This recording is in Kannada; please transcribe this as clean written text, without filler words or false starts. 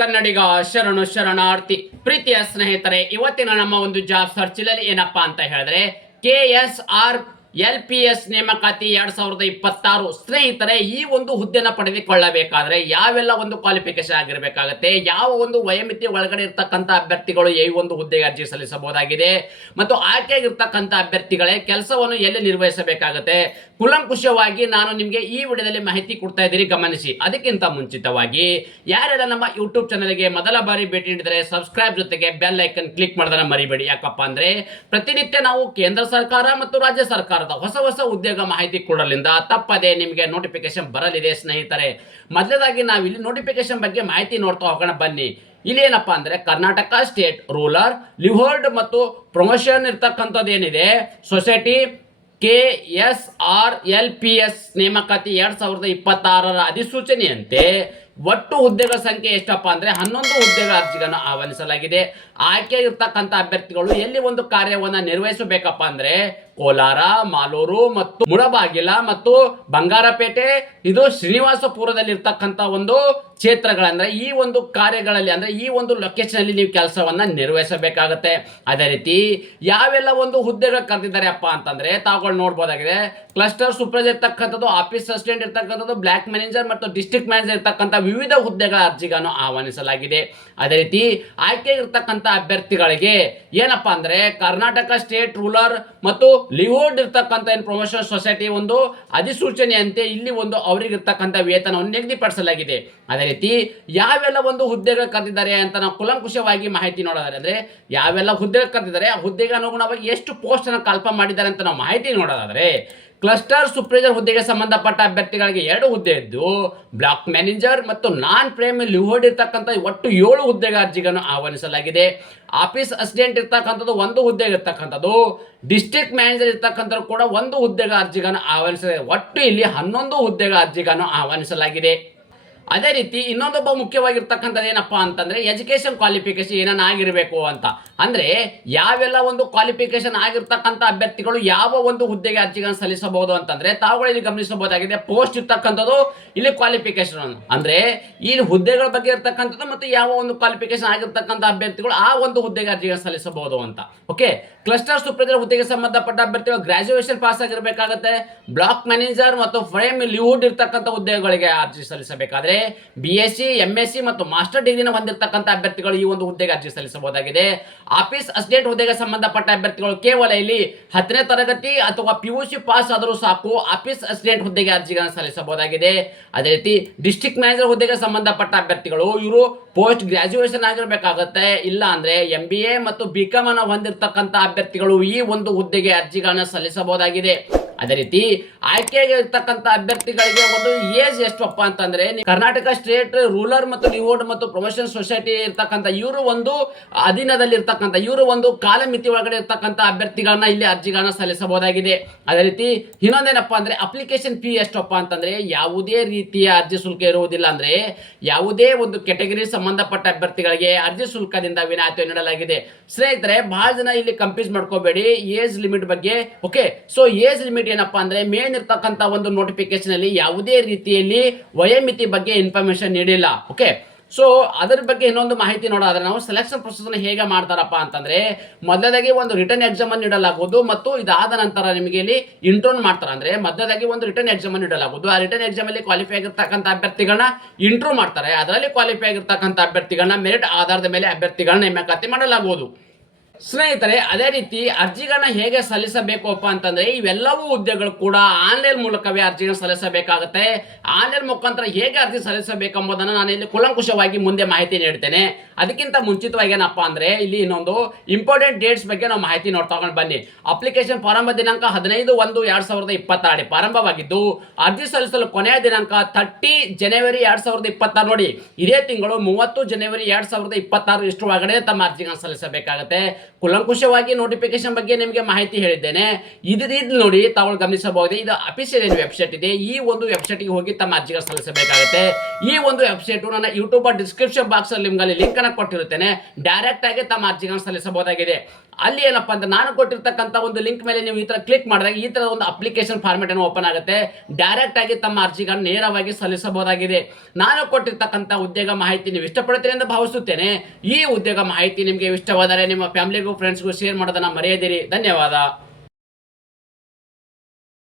ಕನ್ನಡಿಗ ಶರಣು ಶರಣಾರ್ಥಿ. ಪ್ರೀತಿಯ ಸ್ನೇಹಿತರೆ, ಇವತ್ತಿನ ನಮ್ಮ ಒಂದು ಜಾಬ್ ಸರ್ಚ್ನಲ್ಲಿ ಏನಪ್ಪಾ ಅಂತ ಹೇಳಿದ್ರೆ KSRLPS ನೇಮಕಾತಿ 2026. ಸ್ನೇಹಿತರೆ, ಈ ಒಂದು ಹುದ್ದೆನ ಪಡೆದುಕೊಳ್ಳಬೇಕಾದ್ರೆ ಯಾವೆಲ್ಲ ಒಂದು ಕ್ವಾಲಿಫಿಕೇಶನ್ ಆಗಿರಬೇಕಾಗುತ್ತೆ, ಯಾವ ಒಂದು ವಯೋಮಿತಿ ಒಳಗಡೆ ಇರ್ತಕ್ಕಂಥ ಅಭ್ಯರ್ಥಿಗಳು ಈ ಒಂದು ಹುದ್ದೆಗೆ ಅರ್ಜಿ ಸಲ್ಲಿಸಬಹುದಾಗಿದೆ ಮತ್ತು ಆಯ್ಕೆಯಾಗಿರ್ತಕ್ಕಂಥ ಅಭ್ಯರ್ಥಿಗಳೇ ಕೆಲಸವನ್ನು ಎಲ್ಲಿ ನಿರ್ವಹಿಸಬೇಕಾಗುತ್ತೆ, ಕುಲಂಕುಷವಾಗಿ ನಾನು ನಿಮಗೆ ಈ ವಿಡಿಯೋದಲ್ಲಿ ಮಾಹಿತಿ ಕೊಡ್ತಾ ಇದ್ದೀನಿ, ಗಮನಿಸಿ. ಅದಕ್ಕಿಂತ ಮುಂಚಿತವಾಗಿ ಯಾರೆಲ್ಲ ನಮ್ಮ ಯೂಟ್ಯೂಬ್ ಚಾನಲ್ಗೆ ಮೊದಲ ಬಾರಿ ಭೇಟಿ ನೀಡಿದರೆ ಸಬ್ಸ್ಕ್ರೈಬ್ ಜೊತೆಗೆ ಬೆಲ್ ಐಕನ್ ಕ್ಲಿಕ್ ಮಾಡೋದನ್ನ ಮರಿಬೇಡಿ. ಯಾಕಪ್ಪ ಅಂದ್ರೆ ಪ್ರತಿನಿತ್ಯ ನಾವು ಕೇಂದ್ರ ಸರ್ಕಾರ ಮತ್ತು ರಾಜ್ಯ ಸರ್ಕಾರದ ಹೊಸ ಉದ್ಯೋಗ ಮಾಹಿತಿ ಕೊಡಲಿಂದ ತಪ್ಪದೆ ನಿಮಗೆ ನೋಟಿಫಿಕೇಶನ್ ಬರಲಿದೆ. ಸ್ನೇಹಿತರೆ, ಮೊದಲದಾಗಿ ನಾವು ಇಲ್ಲಿ ನೋಟಿಫಿಕೇಶನ್ ಬಗ್ಗೆ ಮಾಹಿತಿ ನೋಡ್ತಾ ಹೋಗೋಣ ಬನ್ನಿ. ಇಲ್ಲಿ ಏನಪ್ಪಾ ಅಂದ್ರೆ ಕರ್ನಾಟಕ ಸ್ಟೇಟ್ ರೂರಲ್ ಲಿವ್ಲಿಹುಡ್ ಮತ್ತು ಪ್ರಮೋಷನ್ ಇರ್ತಕ್ಕಂಥದ್ದು ಏನಿದೆ, ಸೊಸೈಟಿ KSRLPS ನೇಮಕಾತಿ 2026 ಅಧಿಸೂಚನೆಯಂತೆ ಒಟ್ಟು ಹುದ್ದೆಗಳ ಸಂಖ್ಯೆ ಎಷ್ಟಪ್ಪ ಅಂದ್ರೆ 11 ಹುದ್ದೆಗಳ ಅರ್ಜಿಗಳನ್ನು ಆಹ್ವಾನಿಸಲಾಗಿದೆ. ಆಯ್ಕೆ ಇರ್ತಕ್ಕಂಥ ಅಭ್ಯರ್ಥಿಗಳು ಎಲ್ಲಿ ಒಂದು ಕಾರ್ಯವನ್ನು ನಿರ್ವಹಿಸಬೇಕಪ್ಪ ಅಂದ್ರೆ ಕೋಲಾರ, ಮಾಲೂರು ಮತ್ತು ಮುಳಬಾಗಿಲ ಮತ್ತು ಬಂಗಾರಪೇಟೆ, ಇದು ಶ್ರೀನಿವಾಸಪುರದಲ್ಲಿ ಇರ್ತಕ್ಕಂಥ ಒಂದು ಕ್ಷೇತ್ರಗಳಂದ್ರೆ ಈ ಒಂದು ಕಾರ್ಯಗಳಲ್ಲಿ ಅಂದ್ರೆ ಈ ಒಂದು ಲೊಕೇಶನ್ ಅಲ್ಲಿ ನೀವು ಕೆಲಸವನ್ನ ನಿರ್ವಹಿಸಬೇಕಾಗುತ್ತೆ. ಅದೇ ರೀತಿ ಯಾವೆಲ್ಲ ಒಂದು ಹುದ್ದೆಗಳು ಕರೆದಿದ್ದಾರೆ ಅಪ್ಪ ಅಂತಂದ್ರೆ ತಾವುಗಳು ನೋಡ್ಬೋದಾಗಿದೆ. ಕ್ಲಸ್ಟರ್ ಸೂಪರ್ವೈಸರ್ ಇರ್ತಕ್ಕಂಥದ್ದು, ಆಫೀಸ್ ಅಸಿಸ್ಟೆಂಟ್ ಇರ್ತಕ್ಕಂಥದ್ದು, ಬ್ಲಾಕ್ ಮ್ಯಾನೇಜರ್ ಮತ್ತು ಡಿಸ್ಟ್ರಿಕ್ಟ್ ಮ್ಯಾನೇಜರ್ ಇರ್ತಕ್ಕಂಥ ವಿವಿಧ ಹುದ್ದೆಗಳ ಅರ್ಜಿಗಳನ್ನು ಆಹ್ವಾನಿಸಲಾಗಿದೆ. ಅದೇ ರೀತಿ ಆಯ್ಕೆ ಇರ್ತಕ್ಕಂಥ ಅಭ್ಯರ್ಥಿಗಳಿಗೆ ಏನಪ್ಪಾ ಅಂದ್ರೆ ಕರ್ನಾಟಕ ಸ್ಟೇಟ್ ರೂರಲ್ ಮತ್ತು ಲಿವ್ಲಿಹುಡ್ ಇರ್ತಕ್ಕಂಥ ಪ್ರಮೋಷನ್ ಸೊಸೈಟಿ ಒಂದು ಅಧಿಸೂಚನೆಯಂತೆ ಇಲ್ಲಿ ಒಂದು ಅವರಿಗೆ ಇರ್ತಕ್ಕಂಥ ವೇತನವನ್ನು ನಿಗದಿಪಡಿಸಲಾಗಿದೆ. ಅದೇ ರೀತಿ ಯಾವೆಲ್ಲ ಒಂದು ಹುದ್ದೆಗಳು ಕರೆದಿದ್ದಾರೆ ಅಂತ ನಾವು ಕುಲಂಕುಷವಾಗಿ ಮಾಹಿತಿ ನೋಡೋದಾದ್ರೆ ಅಂದ್ರೆ ಯಾವೆಲ್ಲ ಹುದ್ದೆಗಳು ಕರೆದಿದ್ದಾರೆ, ಆ ಹುದ್ದೆಗೆ ಅನುಗುಣವಾಗಿ ಎಷ್ಟು ಪೋಸ್ಟ್ ಅನ್ನು ಕಲ್ಪ ಮಾಡಿದ್ದಾರೆ ಅಂತ ನಾವು ಮಾಹಿತಿ ನೋಡೋದಾದ್ರೆ ಕ್ಲಸ್ಟರ್ ಸೂಪರ್ವೈಸರ್ ಹುದ್ದೆಗೆ ಸಂಬಂಧಪಟ್ಟ ಅಭ್ಯರ್ಥಿಗಳಿಗೆ 2 ಹುದ್ದೆ ಇದ್ದು, ಬ್ಲಾಕ್ ಮ್ಯಾನೇಜರ್ ಮತ್ತು ನಾನ್ ಪ್ರೈಮ್ ಲಿವ್ಲಿಹುಡ್ ಇರ್ತಕ್ಕಂಥ ಒಟ್ಟು 7 ಹುದ್ದೆಗಳ ಅರ್ಜಿಗಳನ್ನು ಆಹ್ವಾನಿಸಲಾಗಿದೆ. ಆಫೀಸ್ ಅಸಿಸ್ಟೆಂಟ್ ಇರ್ತಕ್ಕಂಥದ್ದು 1 ಹುದ್ದೆಗೆ ಇರ್ತಕ್ಕಂಥದ್ದು, ಡಿಸ್ಟ್ರಿಕ್ಟ್ ಮ್ಯಾನೇಜರ್ ಇರ್ತಕ್ಕಂಥದ್ದು ಕೂಡ 1 ಹುದ್ದೆಗಳ ಅರ್ಜಿಗಳನ್ನು ಆಹ್ವಾನಿಸಲಾಗಿದೆ. ಒಟ್ಟು ಇಲ್ಲಿ 11 ಹುದ್ದೆಗಳ ಅರ್ಜಿಗಳನ್ನು ಆಹ್ವಾನಿಸಲಾಗಿದೆ. ಅದೇ ರೀತಿ ಇನ್ನೊಂದೊಬ್ಬ ಮುಖ್ಯವಾಗಿರ್ತಕ್ಕಂಥದ್ದು ಏನಪ್ಪಾ ಅಂತಂದ್ರೆ ಎಜುಕೇಶನ್ ಕ್ವಾಲಿಫಿಕೇಶನ್ ಏನನ್ನ ಆಗಿರಬೇಕು ಅಂತ. ಅಂದ್ರೆ ಯಾವೆಲ್ಲ ಒಂದು ಕ್ವಾಲಿಫಿಕೇಶನ್ ಆಗಿರ್ತಕ್ಕಂಥ ಅಭ್ಯರ್ಥಿಗಳು ಯಾವ ಒಂದು ಹುದ್ದೆಗೆ ಅರ್ಜಿಗಳನ್ನು ಸಲ್ಲಿಸಬಹುದು ಅಂತಂದ್ರೆ ತಾವುಗಳು ಇಲ್ಲಿ ಗಮನಿಸಬಹುದಾಗಿದೆ. ಪೋಸ್ಟ್ ಇರ್ತಕ್ಕಂಥದ್ದು ಇಲ್ಲಿ ಕ್ವಾಲಿಫಿಕೇಶನ್ ಅಂದ್ರೆ ಈ ಹುದ್ದೆಗಳ ಬಗ್ಗೆ ಇರ್ತಕ್ಕಂಥದ್ದು ಮತ್ತು ಯಾವ ಒಂದು ಕ್ವಾಲಿಫಿಕೇಶನ್ ಆಗಿರ್ತಕ್ಕಂಥ ಅಭ್ಯರ್ಥಿಗಳು ಆ ಒಂದು ಹುದ್ದೆಗೆ ಅರ್ಜಿಗಳನ್ನು ಸಲ್ಲಿಸಬಹುದು ಅಂತ. ಓಕೆ, ಕ್ಲಸ್ಟರ್ ಸೂಪರ್ವೈಸರ್ ಹುದ್ದೆಗೆ ಸಂಬಂಧಪಟ್ಟ ಅಭ್ಯರ್ಥಿಗಳು ಗ್ರಾಜುಯೇಷನ್ ಪಾಸ್ ಆಗಿರಬೇಕಾಗುತ್ತೆ. ಬ್ಲಾಕ್ ಮ್ಯಾನೇಜರ್ ಮತ್ತು ಪ್ರೈಮ್ ಲಿವ್ಲಿಹುಡ್ ಇರ್ತಕ್ಕಂಥ ಹುದ್ದೆಗಳಿಗೆ ಅರ್ಜಿ ಸಲ್ಲಿಸಬೇಕಾದ್ರೆ BSc, MSc ಮತ್ತು ಮಾಸ್ಟರ್ ಡಿಗ್ರಿನ ಹೊಂದಿರತಕ್ಕಂಥ ಅಭ್ಯರ್ಥಿಗಳು ಈ ಒಂದು ಹುದ್ದೆಗೆ ಅರ್ಜಿ ಸಲ್ಲಿಸಬಹುದಾಗಿದೆ. ಆಫೀಸ್ ಅಸಿಸ್ಟೆಂಟ್ ಹುದ್ದೆಗೆ ಸಂಬಂಧಪಟ್ಟ ಅಭ್ಯರ್ಥಿಗಳು ಕೇವಲ ಇಲ್ಲಿ 10ನೇ ತರಗತಿ ಅಥವಾ PUC ಪಾಸ್ ಆದರೂ ಸಾಕು, ಆಫೀಸ್ ಅಸಿಸ್ಟೆಂಟ್ ಹುದ್ದೆಗೆ ಅರ್ಜಿಗಳನ್ನು ಸಲ್ಲಿಸಬಹುದಾಗಿದೆ. ಅದೇ ರೀತಿ ಡಿಸ್ಟ್ರಿಕ್ಟ್ ಮ್ಯಾನೇಜರ್ ಹುದ್ದೆಗೆ ಸಂಬಂಧಪಟ್ಟ ಅಭ್ಯರ್ಥಿಗಳು ಇವರು ಪೋಸ್ಟ್ ಗ್ರಾಜುಯೇಷನ್ ಆಗಿರಬೇಕಾಗುತ್ತೆ. ಇಲ್ಲ ಅಂದ್ರೆ MBA ಮತ್ತು BCom ಅನ್ನು ಹೊಂದಿರತಕ್ಕಂಥ ಅಭ್ಯರ್ಥಿಗಳು ಈ ಒಂದು ಹುದ್ದೆಗೆ ಅರ್ಜಿಗಳನ್ನು ಸಲ್ಲಿಸಬಹುದಾಗಿದೆ. ಅದೇ ರೀತಿ ಆಯ್ಕೆಗೆ ಇರ್ತಕ್ಕಂಥ ಅಭ್ಯರ್ಥಿಗಳಿಗೆ ಒಂದು ಏಜ್ ಎಷ್ಟಪ್ಪ ಅಂತಂದ್ರೆ ಕರ್ನಾಟಕ ಸ್ಟೇಟ್ ರೂರಲ್ ಮತ್ತು ಲಿವ್ಲಿಹುಡ್ ಮತ್ತು ಪ್ರಮೋಷನ್ ಸೊಸೈಟಿ ಇರ್ತಕ್ಕಂಥ ಇವರು ಒಂದು ಅಧೀನದಲ್ಲಿ ಇರ್ತಕ್ಕಂಥ ಇವರು ಒಂದು ಕಾಲಮಿತಿ ಒಳಗಡೆ ಇರ್ತಕ್ಕಂಥ ಅಭ್ಯರ್ಥಿಗಳನ್ನ ಇಲ್ಲಿ ಅರ್ಜಿಗಳನ್ನ ಸಲ್ಲಿಸಬಹುದಾಗಿದೆ. ಅದೇ ರೀತಿ ಇನ್ನೊಂದೇನಪ್ಪ ಅಂದ್ರೆ ಅಪ್ಲಿಕೇಶನ್ ಫೀ ಎಷ್ಟಪ್ಪ ಅಂತಂದ್ರೆ ಯಾವುದೇ ರೀತಿಯ ಅರ್ಜಿ ಶುಲ್ಕ ಇರುವುದಿಲ್ಲ. ಅಂದ್ರೆ ಯಾವುದೇ ಒಂದು ಕೆಟಗರಿ ಸಂಬಂಧಪಟ್ಟ ಅಭ್ಯರ್ಥಿಗಳಿಗೆ ಅರ್ಜಿ ಶುಲ್ಕದಿಂದ ವಿನಾಯಿತಿ ನೀಡಲಾಗಿದೆ. ಸ್ನೇಹಿತರೆ, ಬಹಳ ಜನ ಇಲ್ಲಿ ಕಂಪ್ಯೂಸ್ ಮಾಡ್ಕೋಬೇಡಿ ಏಜ್ ಲಿಮಿಟ್ ಬಗ್ಗೆ. ಓಕೆ, ಸೊ ಏಜ್ ಲಿಮಿಟ್ ಏನಪ್ಪಾ ಅಂದ್ರೆ ಮೇನ್ ಇರ್ತಕ್ಕಂಥ ಒಂದು ನೋಟಿಫಿಕೇಶನ್ ಅಲ್ಲಿ ಯಾವುದೇ ರೀತಿಯಲ್ಲಿ ವಯೋಮಿತಿ ಬಗ್ಗೆ ಇನ್ಫಾರ್ಮೇಶನ್ ನೀಡಿಲ್ಲ. ಓಕೆ, ಸೊ ಅದರ ಬಗ್ಗೆ ಇನ್ನೊಂದು ಮಾಹಿತಿ ನೋಡೋದಾದ್ರೆ ನಾವು ಸೆಲೆಕ್ಷನ್ ಪ್ರೊಸೆಸ್ ಹೇಗೆ ಮಾಡ್ತಾರಪ್ಪ ಅಂತಂದ್ರೆ ಮೊದಲಾಗಿ ಒಂದು ರಿಟರ್ನ್ ಎಕ್ಸಾಮ್ ಅನ್ನು ನೀಡಲಾಗುವುದು ಮತ್ತು ಇದಾದ ನಂತರ ನಿಮಗೆ ಇಲ್ಲಿ ಇಂಟರ್ವ್ಯೂ ಮಾಡ್ತಾರೆ. ಅಂದ್ರೆ ಮೊದಲಾಗಿ ಒಂದು ರಿಟರ್ನ್ ಎಕ್ಸಾಮ್ ಅನ್ನು ನೀಡಲಾಗುವುದು. ಆ ರಿಟರ್ನ್ ಎಕ್ಸಾಮ್ ಅಲ್ಲಿ ಕ್ವಾಲಿಫೈ ಆಗಿರ್ತಕ್ಕಂಥ ಅಭ್ಯರ್ಥಿಗಳನ್ನ ಇಂಟರ್ವ್ಯೂ ಮಾಡ್ತಾರೆ. ಅದರಲ್ಲಿ ಕ್ವಾಲಿಫೈ ಆಗಿರ್ತಕ್ಕಂಥ ಅಭ್ಯರ್ಥಿಗಳನ್ನ ಮೆರಿಟ್ ಆಧಾರದ ಮೇಲೆ ಅಭ್ಯರ್ಥಿಗಳನ್ನ ನೇಮಕಾತಿ ಮಾಡಲಾಗುವುದು. ಸ್ನೇಹಿತರೆ, ಅದೇ ರೀತಿ ಅರ್ಜಿಗಳನ್ನ ಹೇಗೆ ಸಲ್ಲಿಸಬೇಕಪ್ಪ ಅಂತಂದ್ರೆ ಇವೆಲ್ಲವೂ ಹುದ್ದೆಗಳು ಕೂಡ ಆನ್ಲೈನ್ ಮೂಲಕವೇ ಅರ್ಜಿಗಳನ್ನ ಸಲ್ಲಿಸಬೇಕಾಗುತ್ತೆ. ಆನ್ಲೈನ್ ಮುಖಾಂತರ ಹೇಗೆ ಅರ್ಜಿ ಸಲ್ಲಿಸಬೇಕೆಂಬುದನ್ನು ನಾನು ಇಲ್ಲಿ ಕುಲಂಕುಷವಾಗಿ ಮುಂದೆ ಮಾಹಿತಿ ನೀಡ್ತೇನೆ. ಅದಕ್ಕಿಂತ ಮುಂಚಿತವಾಗಿ ಏನಪ್ಪಾ ಅಂದ್ರೆ ಇಲ್ಲಿ ಇನ್ನೊಂದು ಇಂಪಾರ್ಟೆಂಟ್ ಡೇಟ್ಸ್ ಬಗ್ಗೆ ನಾವು ಮಾಹಿತಿ ನೋಡ್ತಾ ಬನ್ನಿ. ಅಪ್ಲಿಕೇಶನ್ ಪ್ರಾರಂಭ ದಿನಾಂಕ 15/1/2026 ಪ್ರಾರಂಭವಾಗಿದ್ದು ಅರ್ಜಿ ಸಲ್ಲಿಸಲು ಕೊನೆಯ ದಿನಾಂಕ 30 ಜನವರಿ 2026. ನೋಡಿ, ಇದೇ ತಿಂಗಳು 30 ಜನವರಿ 2026 ಇಷ್ಟರ ಒಳಗಡೆ ತಮ್ಮ ಅರ್ಜಿಗಳನ್ನ ಸಲ್ಲಿಸಬೇಕಾಗುತ್ತೆ. ಕುಲಂಕುಷವಾಗಿ ನೋಟಿಫಿಕೇಶನ್ ಬಗ್ಗೆ ನಿಮಗೆ ಮಾಹಿತಿ ಹೇಳಿದ್ದೇನೆ. ಇದು ನೋಡಿ ತಾವು ಗಮನಿಸಬಹುದು. ಇದು ಅಫಿಷಿಯಲ್ ವೆಬ್ಸೈಟ್ ಇದೆ. ಈ ಒಂದು ವೆಬ್ಸೈಟ್ಗೆ ಹೋಗಿ ತಮ್ಮ ಅರ್ಜಿಗಳು ಸಲ್ಲಿಸಬೇಕಾಗುತ್ತೆ. ಈ ಒಂದು ವೆಬ್ಸೈಟ್ ನನ್ನ ಯೂಟ್ಯೂಬ್ ಡಿಸ್ಕ್ರಿಪ್ಷನ್ ಬಾಕ್ಸ್ ಅಲ್ಲಿ ನಿಮಗೆ ಲಿಂಕ್ ಅನ್ನು ಕೊಟ್ಟಿರುತ್ತೇನೆ. ಡೈರೆಕ್ಟ್ ಆಗಿ ತಮ್ಮ ಅರ್ಜಿಗಳನ್ನು ಸಲ್ಲಿಸಬಹುದಾಗಿದೆ. ಅಲ್ಲಿ ಏನಪ್ಪಾ ಅಂದ್ರೆ ನಾನು ಕೊಟ್ಟಿರ್ತಕ್ಕಂಥ ಒಂದು ಲಿಂಕ್ ಮೇಲೆ ನೀವು ಈ ತರ ಕ್ಲಿಕ್ ಮಾಡಿದಾಗ ಈ ತರ ಒಂದು ಅಪ್ಲಿಕೇಶನ್ ಫಾರ್ಮೆಟ್ ಅನ್ನು ಓಪನ್ ಆಗುತ್ತೆ. ಡೈರೆಕ್ಟ್ ಆಗಿ ತಮ್ಮ ಅರ್ಜಿಗಳನ್ನು ನೇರವಾಗಿ ಸಲ್ಲಿಸಬಹುದಾಗಿದೆ. ನಾನು ಕೊಟ್ಟಿರ್ತಕ್ಕಂಥ ಉದ್ಯೋಗ ಮಾಹಿತಿ ನೀವು ಇಷ್ಟಪಡುತ್ತೀರಿ ಎಂದು ಭಾವಿಸುತ್ತೇನೆ. ಈ ಉದ್ಯೋಗ ಮಾಹಿತಿ ನಿಮಗೆ ಇಷ್ಟವಾದರೆ ನಿಮ್ಮ ಫ್ಯಾಮಿಲಿಗೂ ಫ್ರೆಂಡ್ಸ್ಗೂ ಶೇರ್ ಮಾಡೋದನ್ನ ಮರೆಯದಿರಿ. ಧನ್ಯವಾದ.